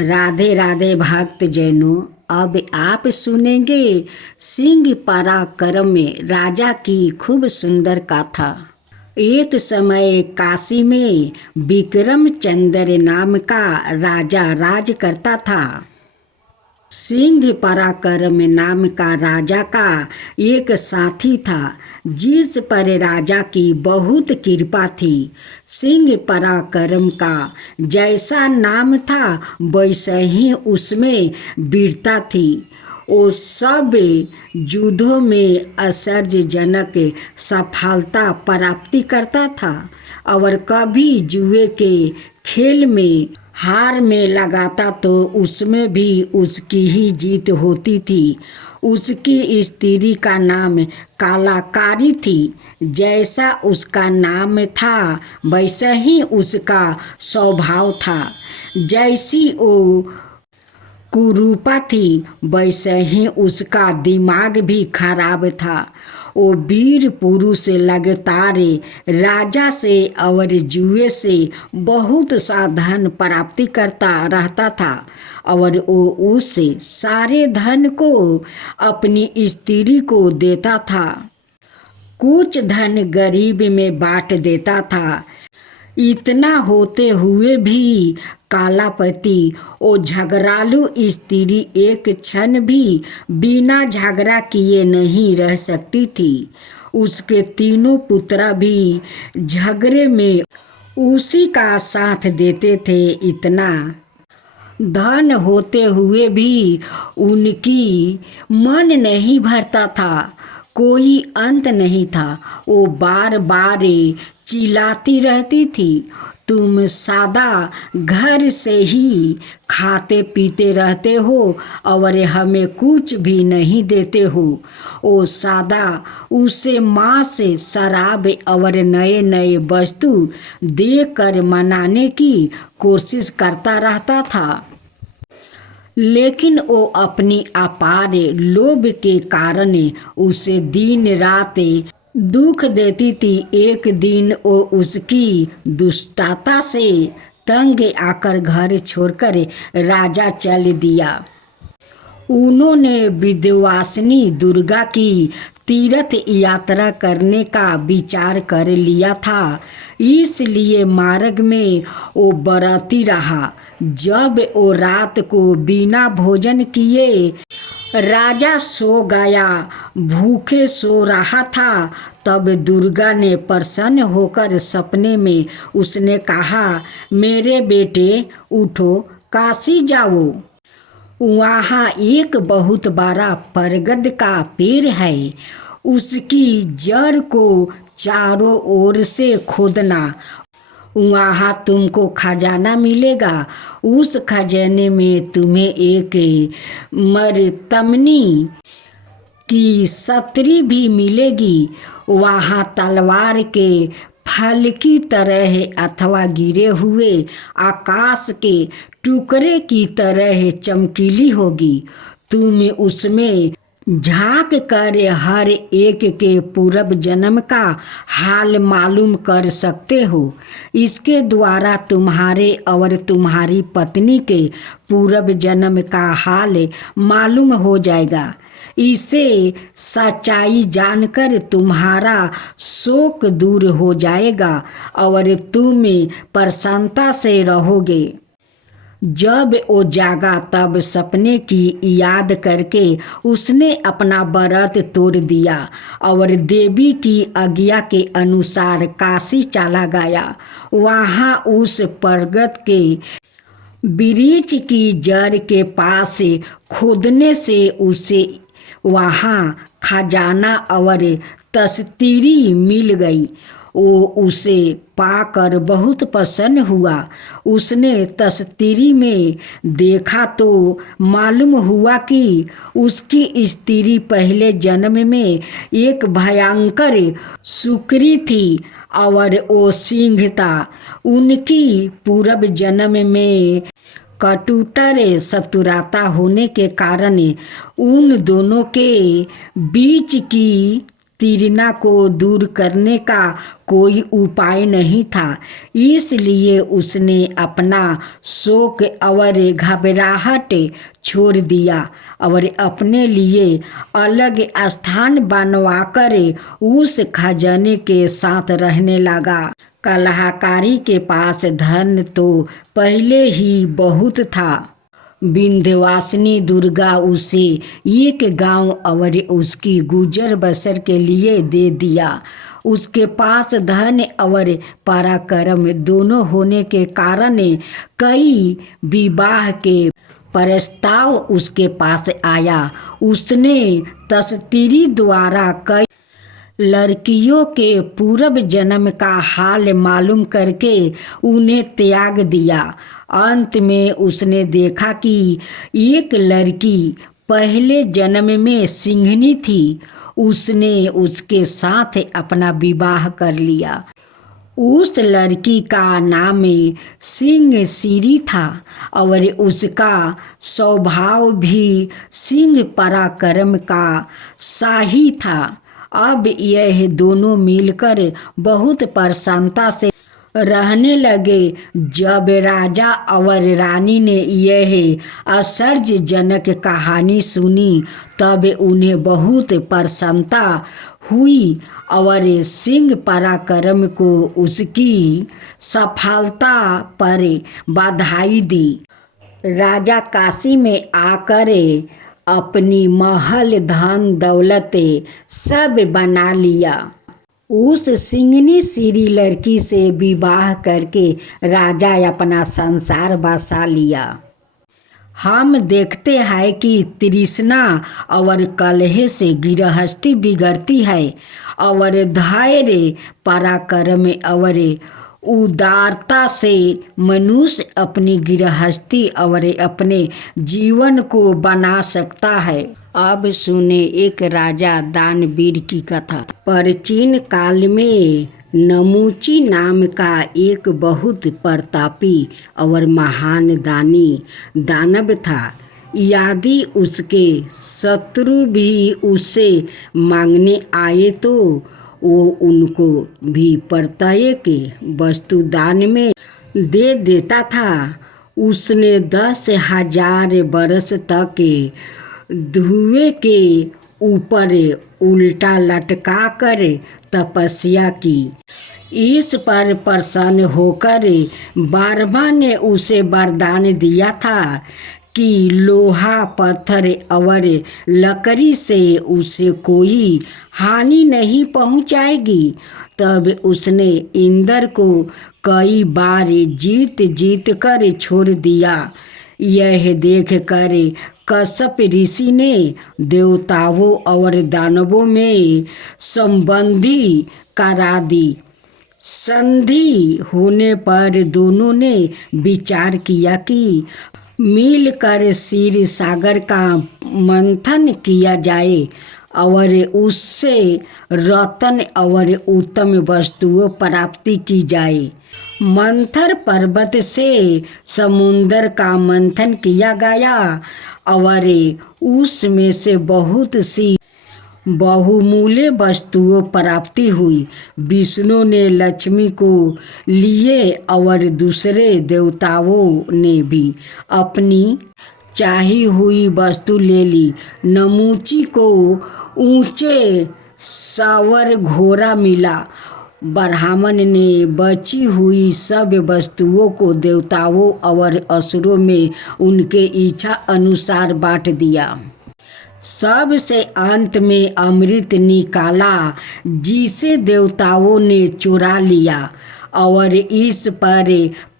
राधे राधे भक्त जैनों। अब आप सुनेंगे सिंह पराक्रम में राजा की खूब सुंदर गाथा। एक समय काशी में विक्रम चंद्र नाम का राजा राज करता था। सिंह पराक्रम नाम का राजा का एक साथी था जिस पर राजा की बहुत कृपा थी। सिंह पराक्रम का जैसा नाम था वैसे ही उसमें वीरता थी। वो सब युद्धों में आश्चर्यजनक सफलता प्राप्ति करता था और कभी जुए के खेल में हार में लगाता तो उसमें भी उसकी ही जीत होती थी। उसकी स्त्री का नाम कलाकारी थी। जैसा उसका नाम था वैसा ही उसका स्वभाव था। जैसी वो कुरूपा थी वैसे ही उसका दिमाग भी खराब था। वो वीर पुरुष लगातार राजा से और जुए से बहुत सा धन प्राप्ति करता रहता था और वो उस सारे धन को अपनी स्त्री को देता था। कुछ धन गरीब में बांट देता था। इतना होते हुए भी कालापति ओ झगड़ालू स्त्री एक क्षण भी बिना झगड़ा किए नहीं रह सकती थी। उसके तीनों पुत्र भी झगड़े में उसी का साथ देते थे। इतना धन होते हुए भी उनकी मन नहीं भरता था। कोई अंत नहीं था। वो बार बार चिल्लाती रहती थी, तुम सादा घर से ही खाते पीते रहते हो और हमें कुछ भी नहीं देते हो। वो सादा उसे मांस शराब और नए नए वस्तु देकर मनाने की कोशिश करता रहता था, लेकिन वो अपनी अपार लोभ के कारण उसे दिन रात दुख देती थी। एक दिन वो उसकी दुष्टता से तंग आकर घर छोड़कर राजा चल दिया। उन्होंने विंध्यवासिनी दुर्गा की तीर्थ यात्रा करने का विचार कर लिया था, इसलिए मार्ग में वो बरती रहा। जब वो रात को बिना भोजन किए राजा सो गया, भूखे सो रहा था, तब दुर्गा ने प्रसन्न होकर सपने में उसने कहा, मेरे बेटे उठो, काशी जाओ। वहाँ एक बहुत बड़ा बरगद का पेड़ है, उसकी जड़ को चारों ओर से खोदना, वहाँ तुमको खजाना मिलेगा। उस खजाने में तुम्हें एक मर्तमनी की छतरी भी मिलेगी। वहाँ तलवार के फल की तरह अथवा गिरे हुए आकाश के टुकड़े की तरह चमकीली होगी। तुम उसमें झांक कर हर एक के पूर्व जन्म का हाल मालूम कर सकते हो। इसके द्वारा तुम्हारे और तुम्हारी पत्नी के पूर्व जन्म का हाल मालूम हो जाएगा। इसे सच्चाई जानकर तुम्हारा शोक दूर हो जाएगा और तुम प्रसन्नता से रहोगे। जब वो जागा तब सपने की याद करके उसने अपना व्रत तोड़ दिया और देवी की आज्ञा के अनुसार काशी चला गया। वहाँ उस पर्वत के वृक्ष की जड़ के पास खोदने से उसे वहाँ खजाना और तस्तीरी मिल गई। वो उसे पाकर बहुत प्रसन्न हुआ। उसने तस्तीरी में देखा तो मालूम हुआ कि उसकी स्त्री पहले जन्म में एक भयंकर सुकरी थी और वो सिंह था। उनकी पूर्व जन्म में कटुटर शत्रुता होने के कारण उन दोनों के बीच की तिरना को दूर करने का कोई उपाय नहीं था, इसलिए उसने अपना शोक और घबराहट छोड़ दिया और अपने लिए अलग स्थान बनवाकर उस खजाने के साथ रहने लगा। कलहकारी के पास धन तो पहले ही बहुत था। विंध्यवासिनी दुर्गा उसे एक गांव और उसकी गुजर बसर के लिए दे दिया। उसके पास धन और पराक्रम दोनों होने के कारण कई विवाह के प्रस्ताव उसके पास आया। उसने तस्तीरी द्वारा कई लड़कियों के पूर्व जन्म का हाल मालूम करके उन्हें त्याग दिया। अंत में उसने देखा कि एक लड़की पहले जन्म में सिंहनी थी। उसने उसके साथ अपना विवाह कर लिया। उस लड़की का नाम सिंह सिरी था और उसका स्वभाव भी सिंह पराक्रम का शाही था। अब यह दोनों मिलकर बहुत प्रसन्नता से रहने लगे। जब राजा और रानी ने यह आश्चर्यजनक कहानी सुनी तब उन्हें बहुत प्रसन्नता हुई और सिंह पराक्रम को उसकी सफलता पर बधाई दी। राजा काशी में आकर अपनी महल धन दौलत सब बना लिया। उस सिंहनी सिरी लड़की से विवाह करके राजा अपना संसार बसा लिया। हम देखते हैं कि तृष्णा और कलह से गृहस्थी बिगड़ती है और धैर्य पराक्रम और उदारता से मनुष्य अपनी गृहस्थी और अपने जीवन को बना सकता है। अब सुने एक राजा दानवीर की कथा। प्राचीन काल में नमूची नाम का एक बहुत प्रतापी और महान दानव था। यदि उसके शत्रु भी उससे मांगने आए तो वो उनको भी प्रत्येक वस्तु दान में दे देता था। उसने 10,000 बरस तक धुएं के ऊपर उल्टा लटका कर तपस्या की। इस पर प्रसन्न होकर ब्रह्मा ने उसे वरदान दिया था कि लोहा पत्थर और लकड़ी से उसे कोई हानि नहीं पहुंचाएगी। तब उसने इंद्र को कई बार जीत कर छोड़ दिया। यह देखकर कश्यप ऋषि ने देवताओं और दानवों में संबंधी करा दी। संधि होने पर दोनों ने विचार किया कि मिलकर क्षीर सागर का मंथन किया जाए और उससे रत्न और उत्तम वस्तुओं प्राप्ति की जाए। मंथर पर्वत से समुद्र का मंथन किया गया और उसमें से बहुत सी बहुमूल्य वस्तुओं प्राप्ति हुई। विष्णु ने लक्ष्मी को लिए और दूसरे देवताओं ने भी अपनी चाही हुई वस्तु ले ली। नमूची को ऊंचे सवार घोड़ा मिला। ब्राह्मण ने बची हुई सब वस्तुओं को देवताओं और असुरों में उनके इच्छा अनुसार बांट दिया। सबसे अंत में अमृत निकाला जिसे देवताओं ने चुरा लिया और इस पर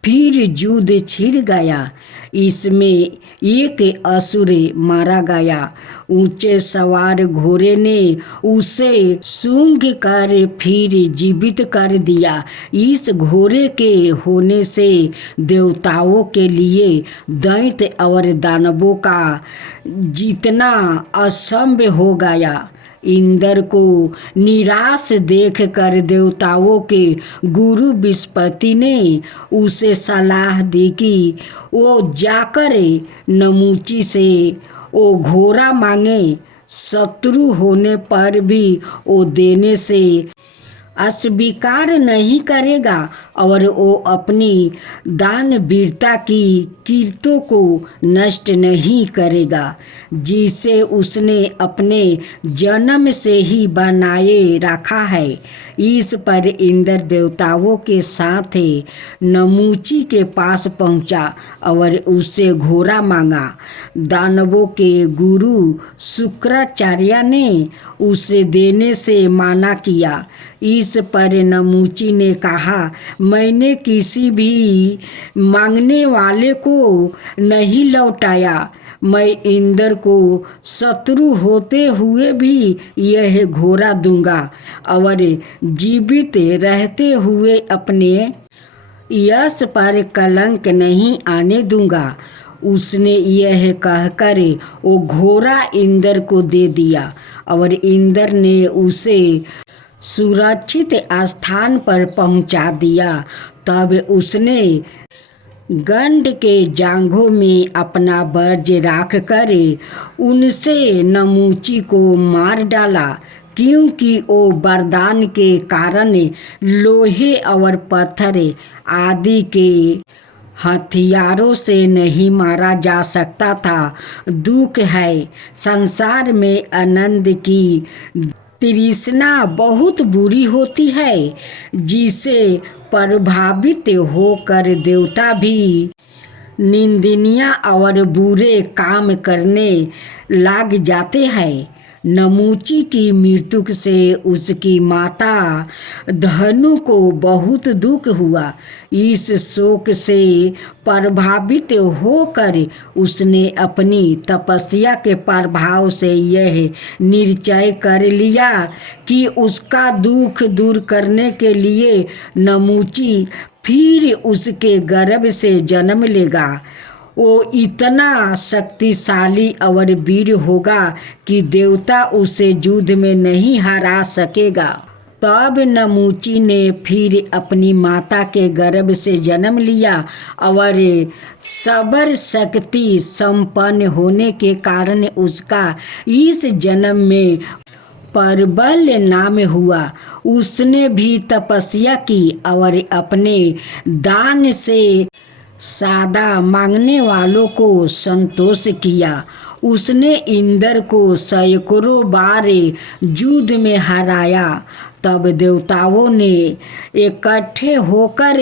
फिर युद्ध छिड़ गया। इसमें एक असुर मारा गया। ऊंचे सवार घोड़े ने उसे सूंघ कर फिर जीवित कर दिया। इस घोड़े के होने से देवताओं के लिए दैत्य और दानवों का जीतना असंभव हो गया। इंद्र को निराश देखकर देवताओं के गुरु बृहस्पति ने उसे सलाह दी कि वो जाकर नमूची से वो घोड़ा मांगे। शत्रु होने पर भी वो देने से अस्वीकार नहीं करेगा और वो अपनी दानवीरता की कीर्तों को नष्ट नहीं करेगा जिसे उसने अपने जन्म से ही बनाए रखा है। इस पर इंद्र देवताओं के साथ नमूची के पास पहुंचा और उससे घोड़ा मांगा। दानवों के गुरु शुक्राचार्य ने उसे देने से मना किया। इस पर नमूची ने कहा, मैंने किसी भी मांगने वाले को नहीं लौटाया। मैं इंद्र को शत्रु होते हुए भी यह घोड़ा दूंगा और जीवित रहते हुए अपने यश पर कलंक नहीं आने दूंगा। उसने यह कहकर वो घोड़ा इंद्र को दे दिया और इंद्र ने उसे सुरक्षित स्थान पर पहुंचा दिया। तब उसने गंड के जांघों में अपना बर्ज रख कर उनसे नमूची को मार डाला, क्योंकि वो वरदान के कारण लोहे और पत्थर आदि के हथियारों से नहीं मारा जा सकता था। दुख है, संसार में आनंद की तृष्णा बहुत बुरी होती है, जिसे प्रभावित होकर देवता भी निंदनीय और बुरे काम करने लग जाते हैं। नमूची की मृत्यु से उसकी माता धनु को बहुत दुख हुआ। इस शोक से प्रभावित होकर उसने अपनी तपस्या के प्रभाव से यह निश्चय कर लिया कि उसका दुख दूर करने के लिए नमूची फिर उसके गर्भ से जन्म लेगा। वो इतना शक्तिशाली और वीर होगा कि देवता उसे युद्ध में नहीं हरा सकेगा। तब नमूची ने फिर अपनी माता के गर्भ से जन्म लिया और सबर शक्ति संपन्न होने के कारण उसका इस जन्म में परबल नाम हुआ। उसने भी तपस्या की और अपने दान से सादा मांगने वालों को संतोष किया। उसने इंद्र को सैकड़ों बार युद्ध में हराया। तब देवताओं ने इकट्ठे होकर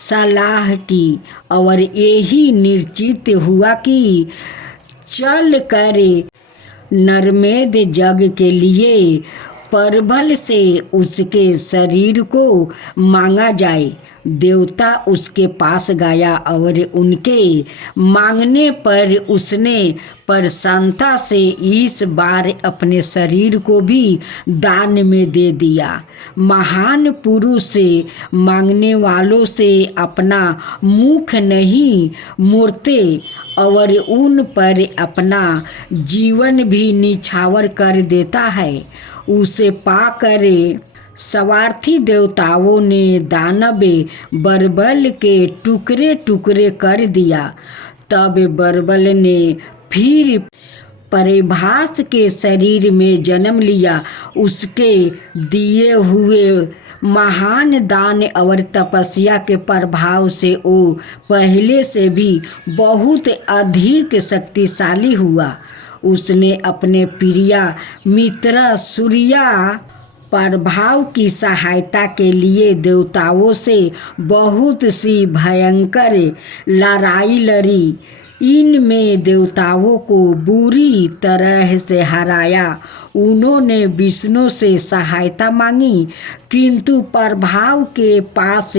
सलाह की और यही निश्चित हुआ कि चल कर नरमेध यज्ञ के लिए परबल से उसके शरीर को मांगा जाए। देवता उसके पास गया और उनके मांगने पर उसने प्रसन्नता से इस बार अपने शरीर को भी दान में दे दिया। महान पुरुष से मांगने वालों से अपना मुख नहीं मोड़ते और उन पर अपना जीवन भी निछावर कर देता है। उसे पाकर स्वार्थी देवताओं ने दानव बरबल के टुकड़े टुकड़े कर दिया। तब बरबल ने फिर परिभास के शरीर में जन्म लिया। उसके दिए हुए महान दान और तपस्या के प्रभाव से वो पहले से भी बहुत अधिक शक्तिशाली हुआ। उसने अपने प्रिय मित्र सूर्या प्रभाव की सहायता के लिए देवताओं से बहुत सी भयंकर लड़ाई लड़ी। इनमें देवताओं को बुरी तरह से हराया। उन्होंने विष्णु से सहायता मांगी, किंतु प्रभाव के पास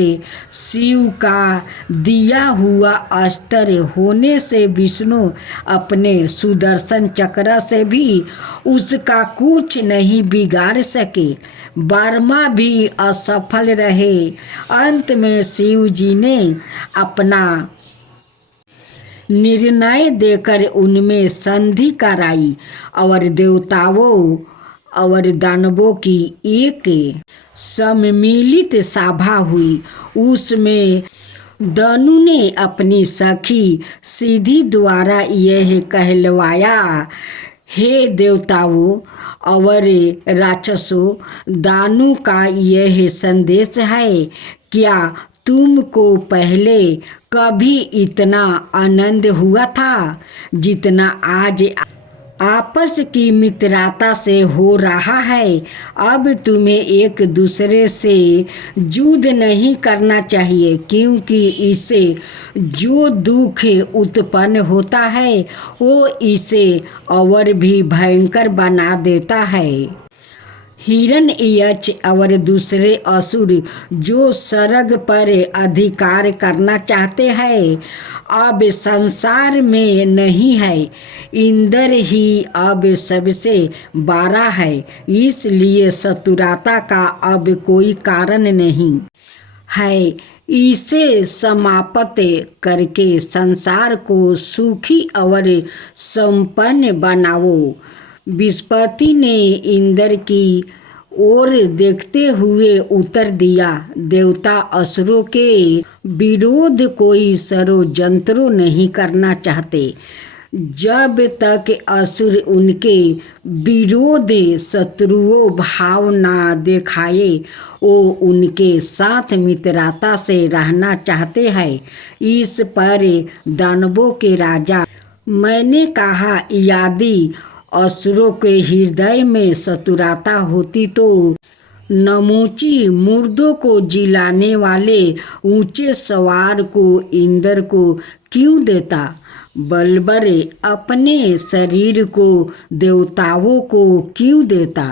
शिव का दिया हुआ अस्त्र होने से विष्णु अपने सुदर्शन चक्र से भी उसका कुछ नहीं बिगाड़ सके। ब्रह्मा भी असफल रहे। अंत में शिव जी ने अपना निर्णय देकर उनमें संधि कराई और देवताओं और दानवों की एक सम्मिलित सभा हुई। उसमें दनु ने अपनी सखी सिद्धि द्वारा यह कहलवाया, हे देवताओं और राक्षसों, दानों का यह संदेश है, क्या तुमको पहले कभी इतना आनंद हुआ था जितना आज आपस की मित्रता से हो रहा है? अब तुम्हें एक दूसरे से युद्ध नहीं करना चाहिए, क्योंकि इससे जो दुख उत्पन्न होता है वो इसे और भी भयंकर बना देता है। हिरण्यक्ष और दूसरे असुर जो स्वर्ग पर अधिकार करना चाहते हैं अब संसार में नहीं है। इंद्र ही अब सबसे बड़ा है, इसलिए शत्रुता का अब कोई कारण नहीं है। इसे समाप्त करके संसार को सुखी और संपन्न बनाओ। बृहस्पति ने इंद्र की ओर देखते हुए उत्तर दिया, देवता असुरों के विरोध कोई षड्यंत्र नहीं करना चाहते। जब तक असुर उनके विरोध शत्रुओं भाव ना दिखाए वो उनके साथ मित्रता से रहना चाहते हैं। इस पर दानवों के राजा, मैंने कहा, यदि असुरों के हृदय में शत्रुता होती तो नमूची मुर्दों को जिलाने वाले ऊंचे सवार को इंद्र को क्यों देता, बलबर अपने शरीर को देवताओं को क्यों देता?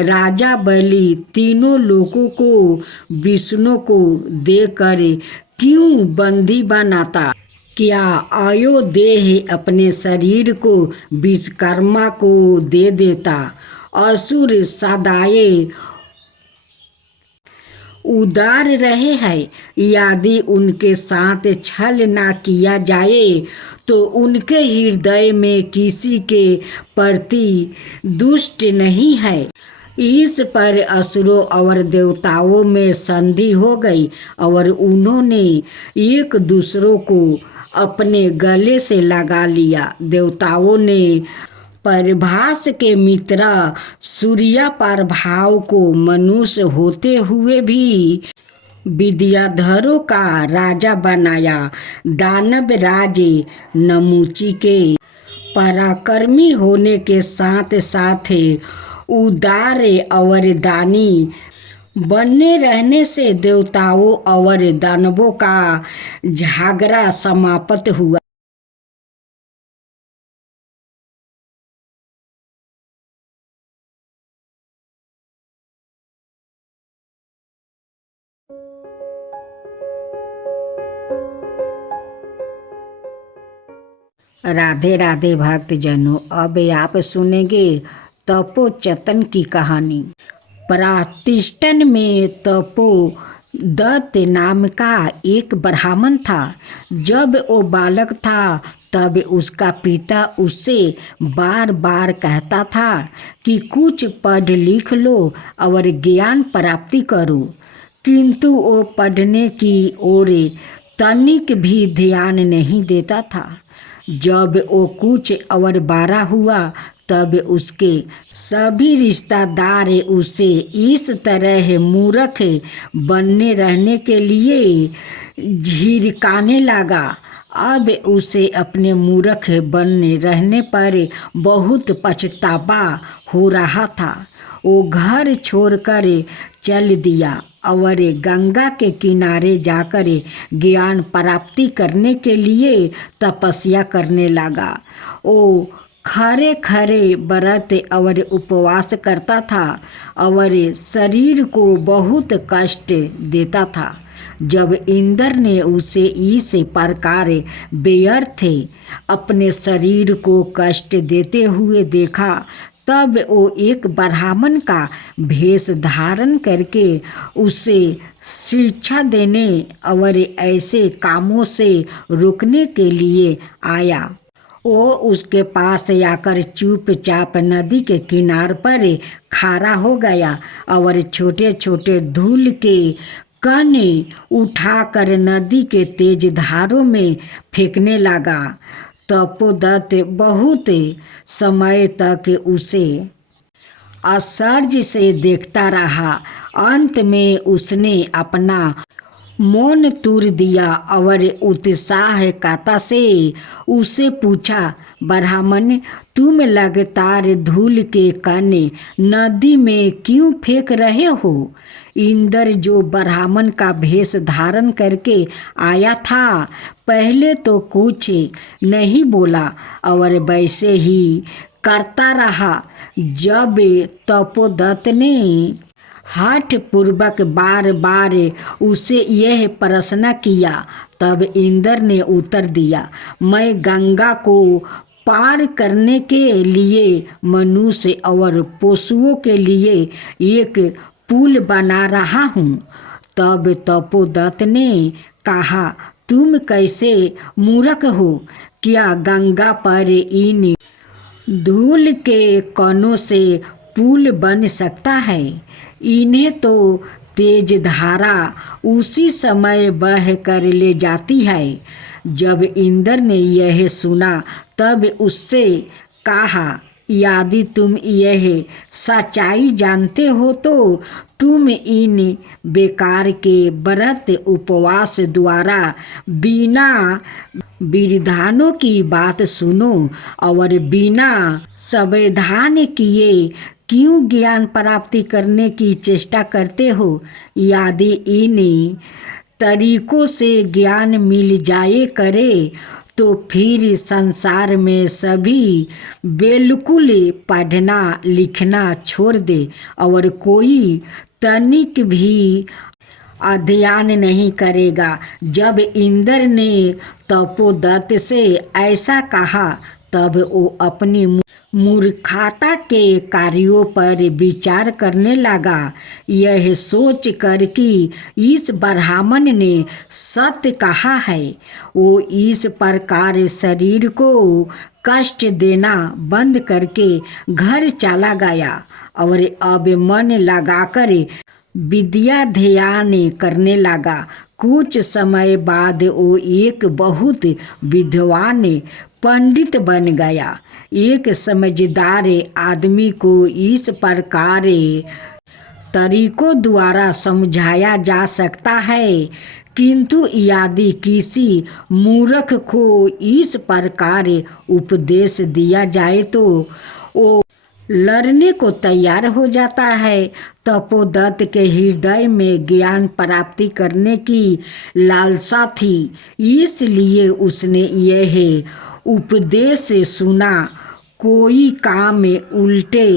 राजा बलि तीनों लोगों को विष्णु को देकर क्यों बंदी बनाता? क्या अयोदेह अपने शरीर को विश्वकर्मा को दे देता? असुर सदाए उदार रहे हैं, यदि उनके साथ छल ना किया जाए तो उनके हृदय में किसी के प्रति दुष्ट नहीं है। इस पर असुरों और देवताओं में संधि हो गई और उन्होंने एक दूसरों को अपने गले से लगा लिया। देवताओं ने परभास के मित्र सूर्य प्रभाव को मनुष्य होते हुए भी विद्याधरों का राजा बनाया। दानव राज नमूची के पराक्रमी होने के साथ साथ उदार और दानी बनने रहने से देवताओं और दानवों का झगड़ा समाप्त हुआ। राधे राधे भक्तजनों, अब आप सुनेंगे तपोचतन की कहानी। प्रातिष्ठन में तपो दत्त नाम का एक ब्राह्मण था। जब वो बालक था तब उसका पिता उससे बार बार कहता था कि कुछ पढ़ लिख लो और ज्ञान प्राप्ति करो, किंतु वो पढ़ने की ओर तनिक भी ध्यान नहीं देता था। जब वो कुछ और बड़ा हुआ तब उसके सभी रिश्तेदार उसे इस तरह मूर्ख बनने रहने के लिए झिड़काने लगा। अब उसे अपने मूर्ख बनने रहने पर बहुत पछतावा हो रहा था। वो घर छोड़कर चल दिया और गंगा के किनारे जाकर ज्ञान प्राप्ति करने के लिए तपस्या करने लगा। वो खरे खरे व्रत और उपवास करता था और शरीर को बहुत कष्ट देता था। जब इंद्र ने उसे इस प्रकार व्यर्थ अपने शरीर को कष्ट देते हुए देखा, तब वो एक ब्राह्मण का भेष धारण करके उसे शिक्षा देने और ऐसे कामों से रोकने के लिए आया। वो उसके पास आकर चुपचाप नदी के किनार पर खड़ा हो गया और छोटे छोटे धूल के कण उठाकर नदी के तेज धारों में फेंकने लगा। तपोदत्त बहुत समय तक उसे आश्चर्य से देखता रहा। अंत में उसने अपना मौन तोड़ दिया और उत्साह काता से उसे पूछा, ब्राह्मण, तुम लगातार धूल के कण नदी में क्यों फेंक रहे हो? इंद्र, जो ब्राह्मण का भेष धारण करके आया था, पहले तो कुछ नहीं बोला और वैसे ही करता रहा। जब तपोदत्त ने हठ पूर्वक बार बार उसे यह प्रश्न किया, तब इंद्र ने उत्तर दिया, मैं गंगा को पार करने के लिए मनुष्य और पशुओं के लिए एक पुल बना रहा हूँ। तब तपोदत्त ने कहा, तुम कैसे मूर्ख हो? क्या गंगा पर इन धूल के कणों से पुल बन सकता है? इन्हें तो तेज धारा उसी समय बह कर ले जाती है। जब इंद्र ने यह सुना तब उससे कहा, यदि तुम यह सच्चाई जानते हो तो तुम इन बेकार के व्रत उपवास द्वारा बिना विधानों की बात सुनो और बिना सावधान किए क्यों ज्ञान प्राप्ति करने की चेष्टा करते हो? यदि इन तरीकों से ज्ञान मिल जाए करे तो फिर संसार में सभी बिल्कुल पढ़ना लिखना छोड़ दे और कोई तनिक भी अध्ययन नहीं करेगा। जब इंद्र ने तपोदत्त से ऐसा कहा तब वो अपनी मूर्खता के कार्यों पर विचार करने लगा। यह सोच कर कि इस ब्राह्मण ने सत्य कहा है, वो इस प्रकार शरीर को कष्ट देना बंद करके घर चला गया और अब मन लगाकर विद्या ध्यान करने लगा। कुछ समय बाद वो एक बहुत विद्वान पंडित बन गया। एक समझदार आदमी को इस प्रकार तरीकों द्वारा समझाया जा सकता है, किंतु यदि किसी मूर्ख को इस प्रकार उपदेश दिया जाए तो वो लड़ने को तैयार हो जाता है। तपोदत्त के हृदय में ज्ञान प्राप्ति करने की लालसा थी, इसलिए उसने यह उपदेश सुना, कोई काम उल्टे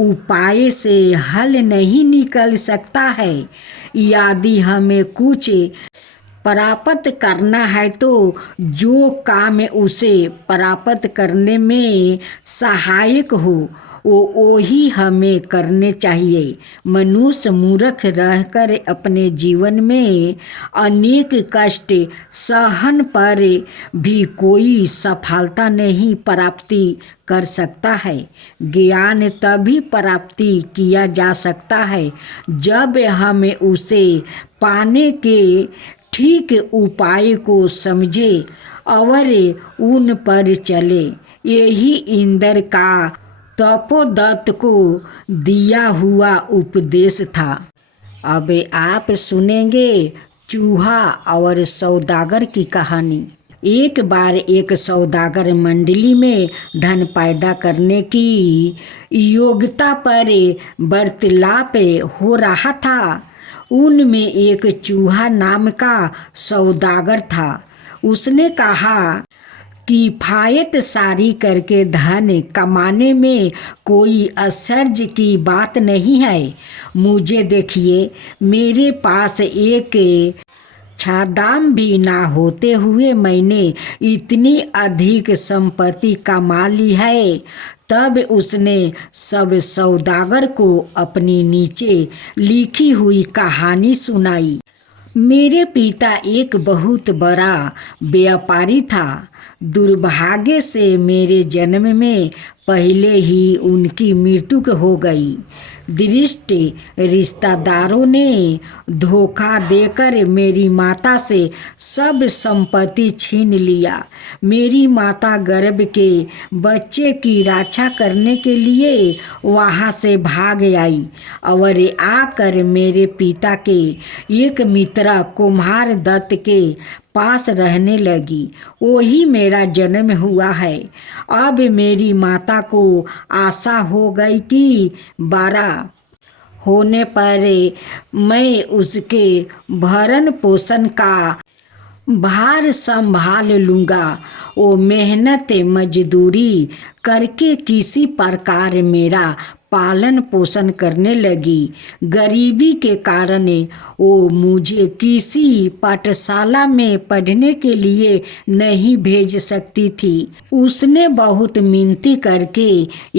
उपाय से हल नहीं निकल सकता है। यदि हमें कुछ प्राप्त करना है तो जो काम उसे प्राप्त करने में सहायक हो वो ही हमें करने चाहिए। मनुष्य मूर्ख रहकर अपने जीवन में अनेक कष्ट सहन पर भी कोई सफलता नहीं प्राप्ति कर सकता है। ज्ञान तभी प्राप्ति किया जा सकता है जब हमें उसे पाने के ठीक उपाय को समझे और उन पर चले। यही इंद्र का तपोदत्त को दिया हुआ उपदेश था। अब आप सुनेंगे चूहा और सौदागर की कहानी। एक बार एक सौदागर मंडली में धन पैदा करने की योग्यता पर वार्तालाप हो रहा था। उनमें एक चूहा नाम का सौदागर था। उसने कहा, किफायत सारी करके धन कमाने में कोई आश्चर्य की बात नहीं है। मुझे देखिए, मेरे पास एक छादाम भी ना होते हुए मैंने इतनी अधिक संपत्ति कमा ली है। तब उसने सब सौदागर को अपनी नीचे लिखी हुई कहानी सुनाई। मेरे पिता एक बहुत बड़ा व्यापारी था। दुर्भाग्य से मेरे जन्म में पहले ही उनकी मृत्यु हो गई। दृष्ट रिश्तेदारों ने धोखा देकर मेरी माता से सब संपत्ति छीन लिया। मेरी माता गर्भ के बच्चे की रक्षा करने के लिए वहाँ से भाग आई और आकर मेरे पिता के एक मित्र कुम्हार दत्त के पास रहने लगी। वही मेरा जन्म हुआ है। अब मेरी माता को आशा हो गई कि बड़ा होने पर मैं उसके भरण पोषण का भार संभाल लूँगा। वो मेहनत मजदूरी करके किसी प्रकार मेरा पालन पोषण करने लगी। गरीबी के कारण वो मुझे किसी पाठशाला में पढ़ने के लिए नहीं भेज सकती थी। उसने बहुत मिन्नती करके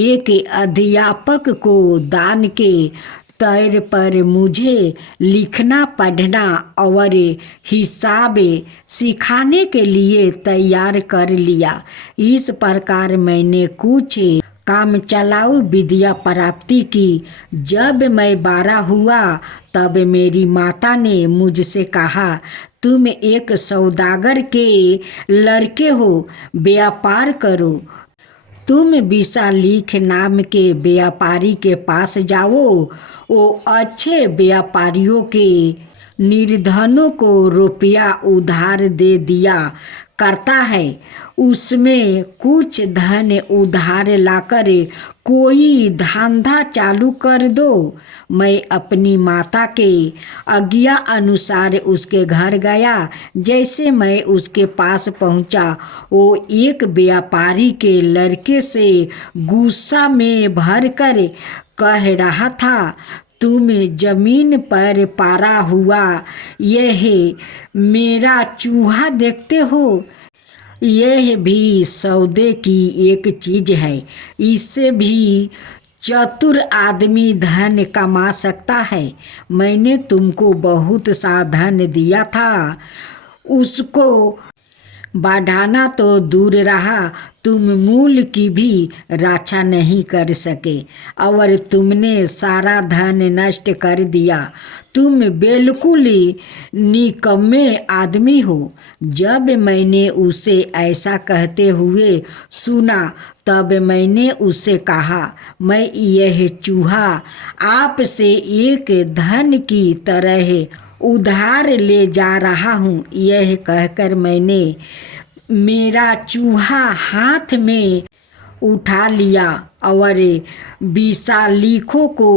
एक अध्यापक को दान के तौर पर मुझे लिखना पढ़ना और हिसाब सिखाने के लिए तैयार कर लिया। इस प्रकार मैंने कुछ काम चलाऊ विद्या प्राप्ति की। जब मैं 12 हुआ तब मेरी माता ने मुझसे कहा, तुम एक सौदागर के लड़के हो, व्यापार करो। तुम विशालिक नाम के व्यापारी के पास जाओ। वो अच्छे व्यापारियों के निर्धनों को रुपया उधार दे दिया करता है। उसमें कुछ धन उधार लाकर कोई धंधा चालू कर दो। मैं अपनी माता के आज्ञा अनुसार उसके घर गया। जैसे मैं उसके पास पहुंचा, वो एक व्यापारी के लड़के से गुस्सा में भरकर कह रहा था, तुम जमीन पर पारा हुआ यह मेरा चूहा देखते हो? यह भी सौदे की एक चीज है। इससे भी चतुर आदमी धन कमा सकता है। मैंने तुमको बहुत सा धन दिया था, उसको बढ़ाना तो दूर रहा, तुम मूल की भी रक्षा नहीं कर सके और तुमने सारा धन नष्ट कर दिया। तुम बिल्कुल निकम्मे आदमी हो। जब मैंने उसे ऐसा कहते हुए सुना तब मैंने उससे कहा, मैं यह चूहा आपसे एक धन की तरह उधार ले जा रहा हूँ। यह कहकर मैंने मेरा चूहा हाथ में उठा लिया और विशालिखों को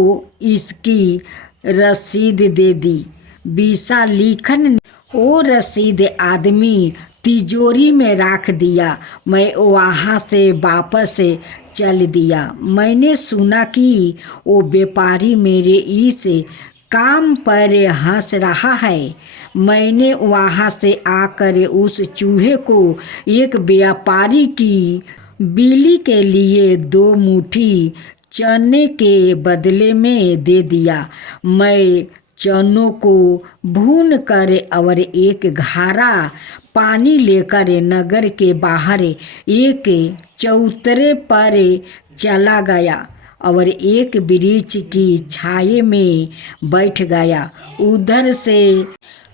इसकी रसीद दे दी। विशालिखन ने वो रसीद आदमी तिजोरी में रख दिया। मैं वहाँ से वापस चल दिया। मैंने सुना कि वो व्यापारी मेरे इस काम पर हंस रहा है। मैंने वहाँ से आकर उस चूहे को एक व्यापारी की बिल्ली के लिए 2 मुट्ठी चने के बदले में दे दिया। मैं चनों को भून कर और एक घारा पानी लेकर नगर के बाहर एक चौतरे पर चला गया और एक वृक्ष की छाये में बैठ गया। उधर से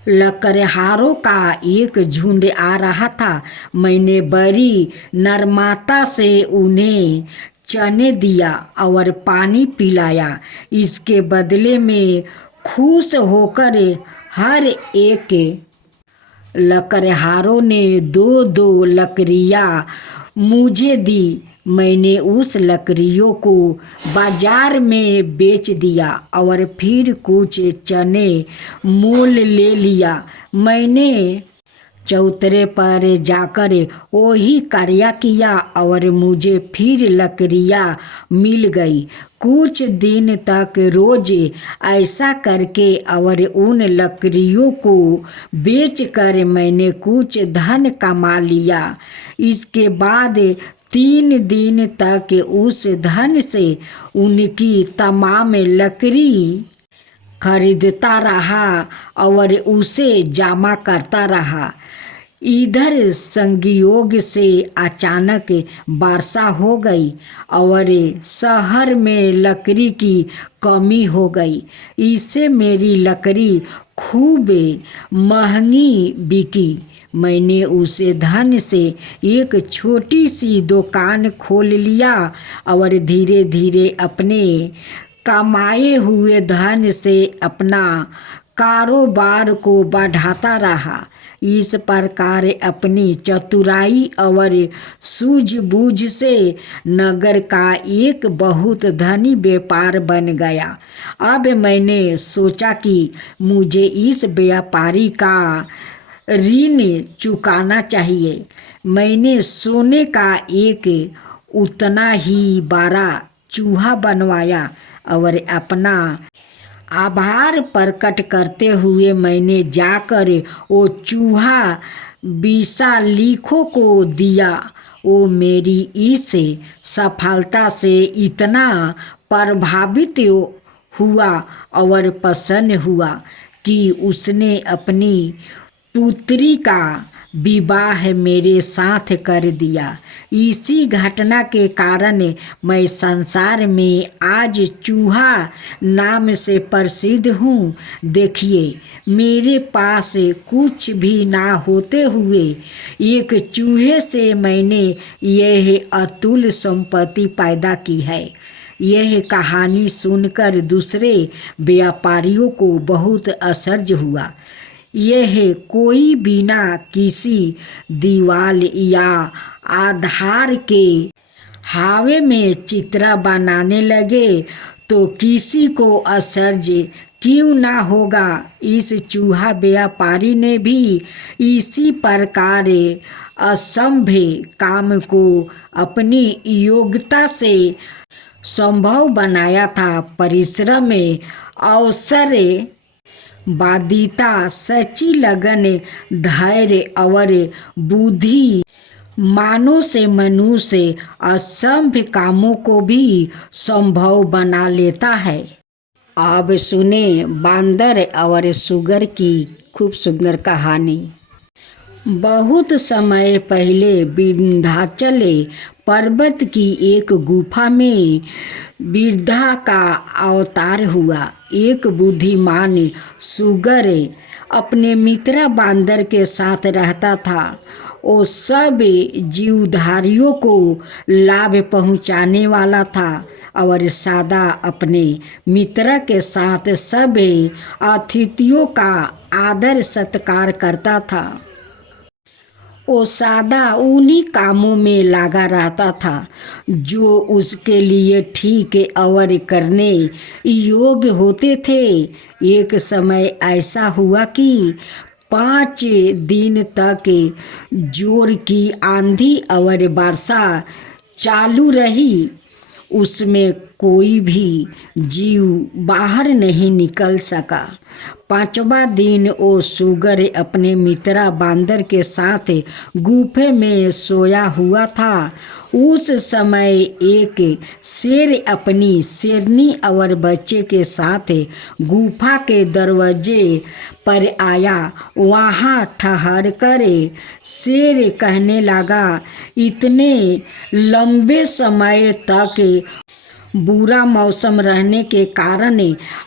लकड़हारों का एक झुंड आ रहा था। मैंने बड़ी नर्मता से उन्हें चने दिया और पानी पिलाया। इसके बदले में खुश होकर हर एक लकड़हारों ने 2-2 लकड़ियाँ मुझे दी। मैंने उस लकड़ियों को बाजार में बेच दिया और फिर कुछ चने मोल ले लिया। मैंने चौतरे पर जाकर वही कार्य किया और मुझे फिर लकड़ियाँ मिल गई। कुछ दिन तक रोज ऐसा करके और उन लकड़ियों को बेचकर मैंने कुछ धन कमा लिया। इसके बाद 3 दिन तक उस धन से उनकी तमाम लकड़ी खरीदता रहा और उसे जमा करता रहा। इधर संयोग से अचानक वर्षा हो गई और शहर में लकड़ी की कमी हो गई। इससे मेरी लकड़ी खूब महंगी बिकी। मैंने उसे धन से एक छोटी सी दुकान खोल लिया और धीरे धीरे अपने कमाए हुए धन से अपना कारोबार को बढ़ाता रहा। इस प्रकार अपनी चतुराई और सूझबूझ से नगर का एक बहुत धनी व्यापार बन गया। अब मैंने सोचा कि मुझे इस व्यापारी का ऋण चुकाना चाहिए। मैंने सोने का एक उतना ही बड़ा चूहा बनवाया और अपना आभार प्रकट करते हुए मैंने जाकर वो चूहा विशालिखों को दिया। वो मेरी इस सफलता से इतना प्रभावित हुआ और प्रसन्न हुआ कि उसने अपनी पुत्री का विवाह मेरे साथ कर दिया। इसी घटना के कारण मैं संसार में आज चूहा नाम से प्रसिद्ध हूँ। देखिए, मेरे पास कुछ भी ना होते हुए एक चूहे से मैंने यह अतुल संपत्ति पैदा की है। यह कहानी सुनकर दूसरे व्यापारियों को बहुत आश्चर्य हुआ। यह कोई बिना किसी दीवार या आधार के हावे में चित्र बनाने लगे तो किसी को आश्चर्य क्यों ना होगा। इस चूहा व्यापारी ने भी इसी प्रकार असंभव काम को अपनी योग्यता से संभव बनाया था। परिश्रम में अवसर बाधिता, सच्ची लगन, धैर्य और बुद्धि मानव से मनुष्य असंभव कामों को भी संभव बना लेता है। अब सुने बांदर और सुगर की खूब सुंदर कहानी। बहुत समय पहले विंध्याचल पर्वत की एक गुफा में वृद्धा का अवतार हुआ। एक बुद्धिमान सुगर अपने मित्र बांदर के साथ रहता था। वो सब जीवधारियों को लाभ पहुंचाने वाला था और सदा अपने मित्र के साथ सब अतिथियों का आदर सत्कार करता था। वो सदा उन्हीं कामों में लगा रहता था जो उसके लिए ठीक और करने योग्य होते थे। एक समय ऐसा हुआ कि 5 दिन तक जोर की आंधी और वर्षा चालू रही। उसमें कोई भी जीव बाहर नहीं निकल सका। 5वां दिन वो सुगर अपने मित्र बांदर के साथ गुफे में सोया हुआ था। उस समय एक शेर अपनी शेरनी और बच्चे के साथ गुफा के दरवाजे पर आया। वहाँ ठहर कर शेर कहने लगा, इतने लंबे समय तक बुरा मौसम रहने के कारण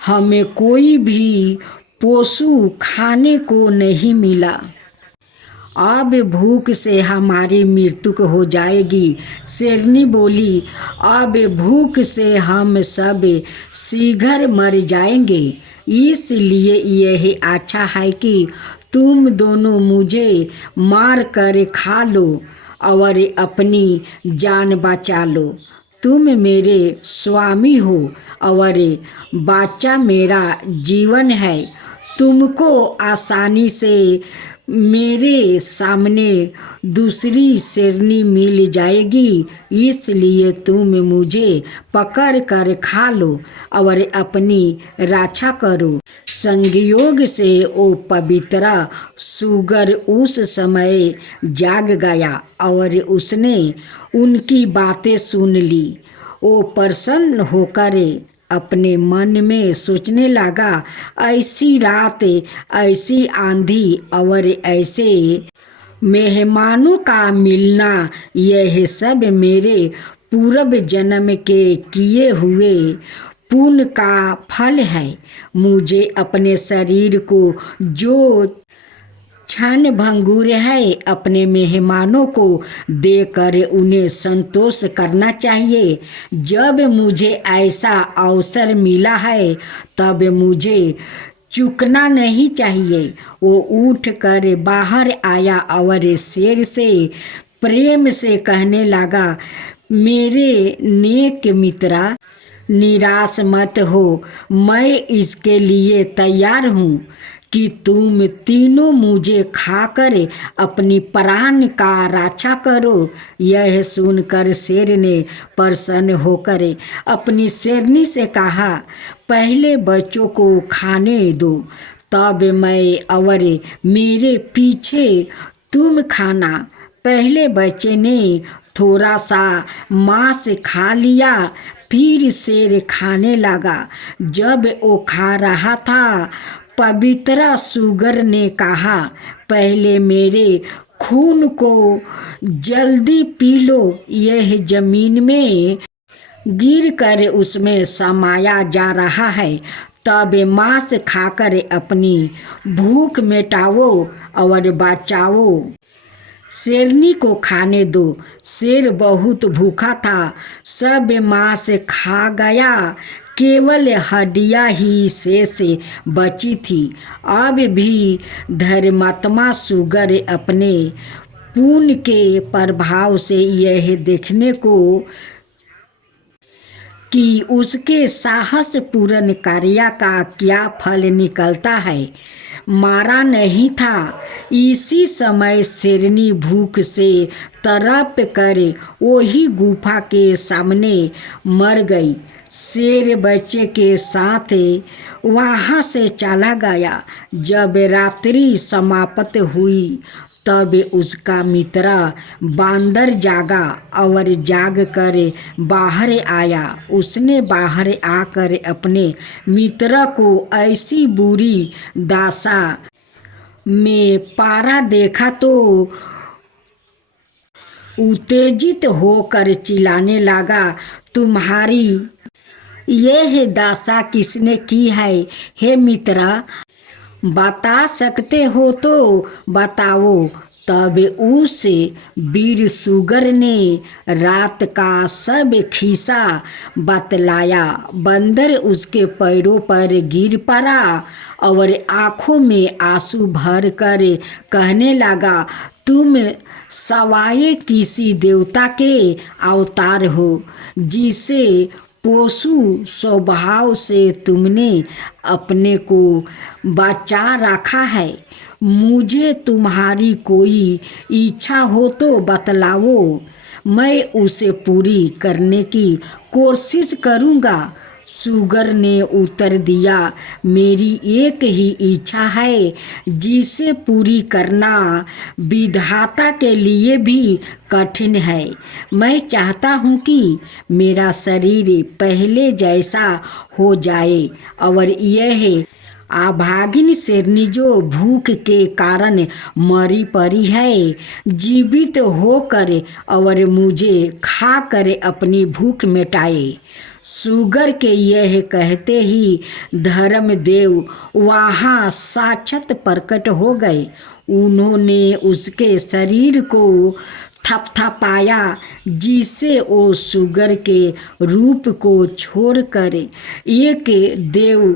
हमें कोई भी पशु खाने को नहीं मिला। अब भूख से हमारी मृत्यु हो जाएगी। शेरनी बोली, अब भूख से हम सब शीघ्र मर जाएंगे। इसलिए यह अच्छा है कि तुम दोनों मुझे मार कर खा लो और अपनी जान बचा लो। तुम मेरे स्वामी हो और बच्चा मेरा जीवन है। तुमको आसानी से मेरे सामने दूसरी शेरनी मिल जाएगी। इसलिए तुम मुझे पकड़ कर खा लो और अपनी रक्षा करो। संयोग से वो पवित्र सुगर उस समय जाग गया और उसने उनकी बातें सुन ली। वो प्रसन्न होकर अपने मन में सोचने लगा, ऐसी रात, ऐसी आंधी और ऐसे मेहमानों का मिलना यह सब मेरे पूर्व जन्म के किए हुए पुण्य का फल है। मुझे अपने शरीर को जो क्षण भंगुर है अपने मेहमानों को देकर उन्हें संतोष करना चाहिए। जब मुझे ऐसा अवसर मिला है तब मुझे चूकना नहीं चाहिए। वो उठ कर बाहर आया और शेर से प्रेम से कहने लगा, मेरे नेक मित्रा, निराश मत हो। मैं इसके लिए तैयार हूँ कि तुम तीनों मुझे खाकर अपनी प्राण का रक्षा करो। यह सुनकर शेर ने प्रसन्न होकर अपनी शेरनी से कहा, पहले बच्चों को खाने दो, तब मैं और मेरे पीछे तुम खाना। पहले बच्चे ने थोड़ा सा मांस खा लिया, फिर शेर खाने लगा। जब वो खा रहा था, पवित्रा सुगर ने कहा, पहले मेरे खून को जल्दी पी लो, यह जमीन में गिर कर उसमें समाया जा रहा है। तब मांस खाकर अपनी भूख मिटाओ और बचाओ। शेरनी को खाने दो। शेर बहुत भूखा था, सब मांस खा गया, केवल हड्डियां ही शेष बची थी। अब भी धर्मात्मा सुगर अपने पुण्य के प्रभाव से यह देखने को कि उसके साहसपूर्ण कार्य का क्या फल निकलता है, मारा नहीं था। इसी समय शेरनी भूख से तड़प कर वही गुफा के सामने मर गई। शेर बच्चे के साथ वहाँ से चला गया। जब रात्रि समाप्त हुई तब उसका मित्र बांदर जागा और जाग कर बाहर आया। उसने बाहर आकर अपने मित्र को ऐसी बुरी दशा में पारा देखा तो उत्तेजित होकर चिल्लाने लगा, तुम्हारी यह दशा किसने की है? हे मित्र, बता सकते हो तो बताओ। तब उस वीर सुगर ने रात का सब खिस्सा बतलाया। बंदर उसके पैरों पर गिर पड़ा और आंखों में आंसू भर कर कहने लगा, तुम सवाए किसी देवता के अवतार हो, जिसे पशु स्वभाव से तुमने अपने को बचा रखा है। मुझे तुम्हारी कोई इच्छा हो तो बतलाओ, मैं उसे पूरी करने की कोशिश करूँगा। सुगर ने उत्तर दिया, मेरी एक ही इच्छा है, जिसे पूरी करना विधाता के लिए भी कठिन है। मैं चाहता हूँ कि मेरा शरीर पहले जैसा हो जाए और यह अभागिन शेरनी जो भूख के कारण मरी पड़ी है, जीवित होकर और मुझे खाकर अपनी भूख मिटाए। सुगर के यह कहते ही धर्मदेव वहाँ साक्षात प्रकट हो गए। उन्होंने उसके शरीर को थपथपाया, जिससे वो सुगर के रूप को छोड़कर एक देव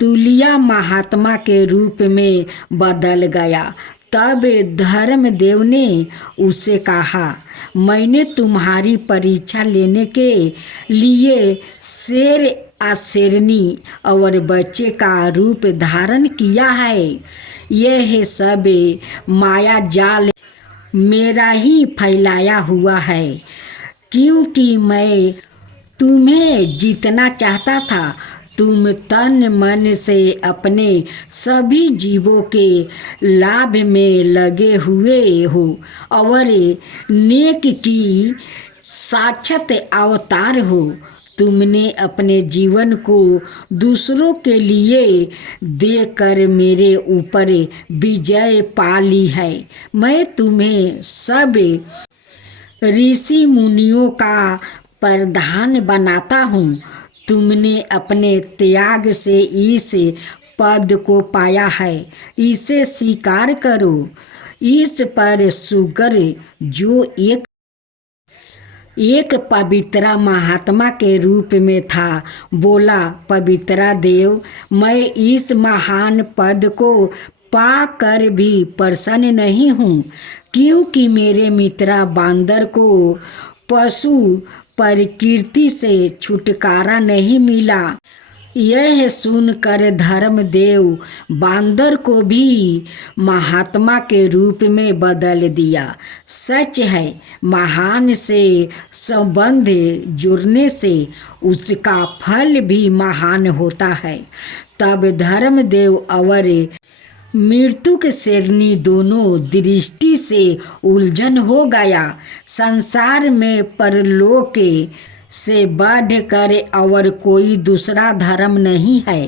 तुलिया महात्मा के रूप में बदल गया। तब धर्मदेव ने उसे कहा, मैंने तुम्हारी परीक्षा लेने के लिए शेर शेरनी और बच्चे का रूप धारण किया है। यह सब माया जाल मेरा ही फैलाया हुआ है, क्योंकि मैं तुम्हें जीतना चाहता था। तुम तन मन से अपने सभी जीवों के लाभ में लगे हुए हो और नेक की साक्षात अवतार हो। तुमने अपने जीवन को दूसरों के लिए देकर मेरे ऊपर विजय पा ली है। मैं तुम्हें सब ऋषि मुनियों का प्रधान बनाता हूँ। तुमने अपने त्याग से इस पद को पाया है, इसे स्वीकार करो। इस पर सुगर जो एक पवित्रा महात्मा के रूप में था, बोला, पवित्रा देव, मैं इस महान पद को पाकर भी प्रसन्न नहीं हूँ, क्योंकि मेरे मित्रा बांदर को पशु प्रकृति से छुटकारा नहीं मिला। यह सुनकर धर्मदेव बांदर को भी महात्मा के रूप में बदल दिया। सच है, महान से संबंध जुड़ने से उसका फल भी महान होता है। तब धर्मदेव और मृत्युक शेरनी दोनों दृष्टि से उलझन हो गया। संसार में परलोक से बढ़कर और कोई दूसरा धर्म नहीं है।